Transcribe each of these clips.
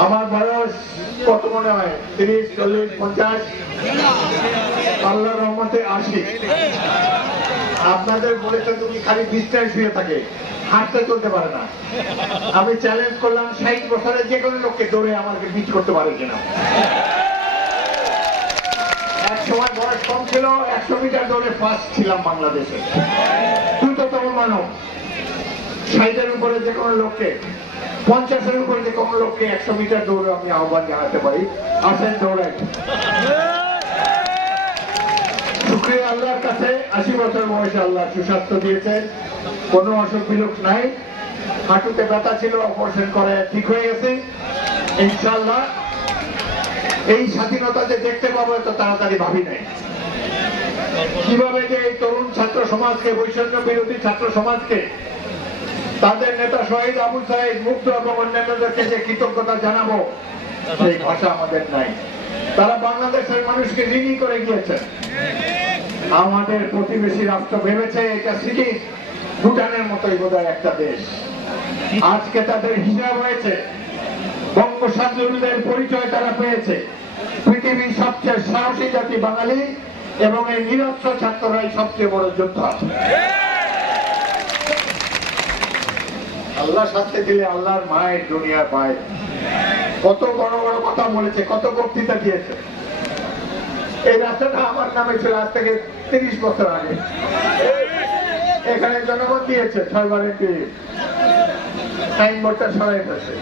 আমার বয়স কত মনে হয় 30, 40, 50, আল্লাহর রহমতে 80। আপনাদের বলেছে তুমি খালি বিছানায় শুয়ে থাকে, হাঁটতে চলতে পারে না। আমি চ্যালেঞ্জ করলাম 60 বছরের যে কোনো লোককে দৌড়ে আমাকে বিট করতে পারে কিনা। এক সময় বয়স কম ছিল, 100 মিটার দৌড়ে ফার্স্ট ছিলাম বাংলাদেশে, দ্রুততম মানব। 60-এর উপরে যে কোনো লোককে, 50-এর উপরে যে কোনো লোককে 100 মিটার দৌড়ে আমি আহ্বান জানাতে পারি, আসেন দৌড়াই। শুকরিয়া আল্লাহর কাছে, 80 বছর বয়সে আল্লাহ সুস্বাস্থ্য দিয়েছেন, কোনো অসুখ বিলোক নাই। হাঁটুতে ব্যথা ছিল, অপারেশন করে ঠিক হয়ে গেছে ইনশাআল্লাহ। এই স্বাধীনতা যে দেখতে পাবো এত তাড়াতাড়ি ভাবি নাই। কিভাবে যে এই তরুণ ছাত্র সমাজকে, বৈষম্য বিরোধী ছাত্র সমাজকে, তাদের নেতা শহীদ আবু সাইদ, মুক্ত এবং অন্যান্যদেরকে যে কৃতজ্ঞতা জানাবো সেই ভাষা আমাদের নাই। তারা বাংলাদেশের মানুষকে ঋণী করে গিয়েছে। আমাদের প্রতিবেশী রাষ্ট্র ভেবেছে এটা সিটি ভুটানের মতোই বোধহয় একটা দেশ। আজকে তাদের হিসাব হয়েছে, বঙ্গবন্ধুদের পরিচয় তারা পেয়েছে। পৃথিবীর সবচেয়ে সাহসী জাতি বাঙালি, এবং এই নিরস্ত্র ছাত্ররাই সবচেয়ে বড় যোদ্ধা। আল্লাহ শাস্তি দিলে আল্লাহর মায়ের দুনিয়ার মায়ের কত বড় বড় কথা বলেছে, কত বক্তৃতা দিয়েছে। এই রাস্তাটা আমার নামে ছিল আজ থেকে 30 বছর আগে। এখানে জনগণ দিয়েছে 6 বারের সাইনবোর্ডটা সরাই ফেলছে।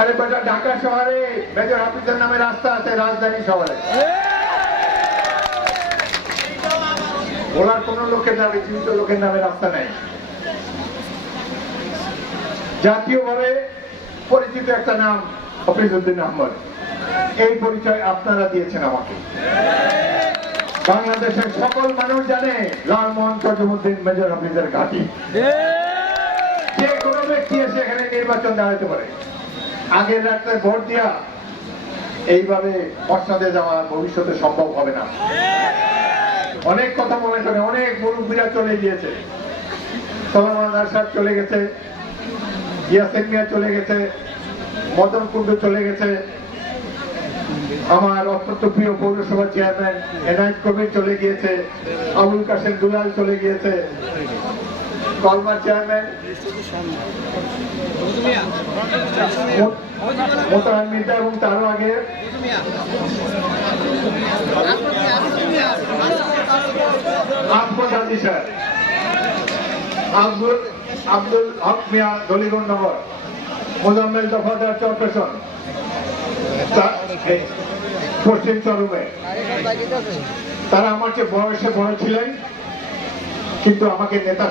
আরে বেটা, ঢাকা শহরে মেজর হাফিজের নামে রাস্তা আছে, রাজধানী শহরে। বলার কোন লোকের নামে, জীবিত লোকের নামে রাস্তা নাই। জাতীয়ভাবে পরিচিত একটা নাম হাফিজউদ্দিন আহমদ, এই পরিচয় আপনারা দিয়েছেন আমাকে। বাংলাদেশের সকল মানুষ জানে লালমোহন তজুমুদ্দিন মেজর হাফিজের ঘাঁটি। যে কোনো ব্যক্তি এসে এখানে নির্বাচন দাঁড়াতে পারে। আগের রাত্রে ভোট দিয়া এইভাবে পশ্চাদে যাওয়া ভবিষ্যতে সম্ভব হবে না। অনেক কথা মনে করে, অনেক মুরব্বীরা চলে গিয়েছে। সলমান আরশাদ চলে গেছে, ইয়াসিন মিয়া চলে গেছে, মদন কুন্ডু চলে গেছে, আমার অত্যন্ত প্রিয় পৌরসভা চেয়ারম্যান এনায়েত কবির চলে গিয়েছে, আবুল কাশেম দুলাল চলে গিয়েছে, কলমার চেয়ারম্যান মোতাহার মির্জা, এবং তারও আগে আহমদ হাজি স্যার, আব্দুল হক মিয়া দলিগঞ্জ নগর, মোজাম্মেল দফাদার চরপেশন পশ্চিম চরমে। তারা আমার চেয়ে বয়সে বড় ছিলেন, কিন্তু আমাকে নেতা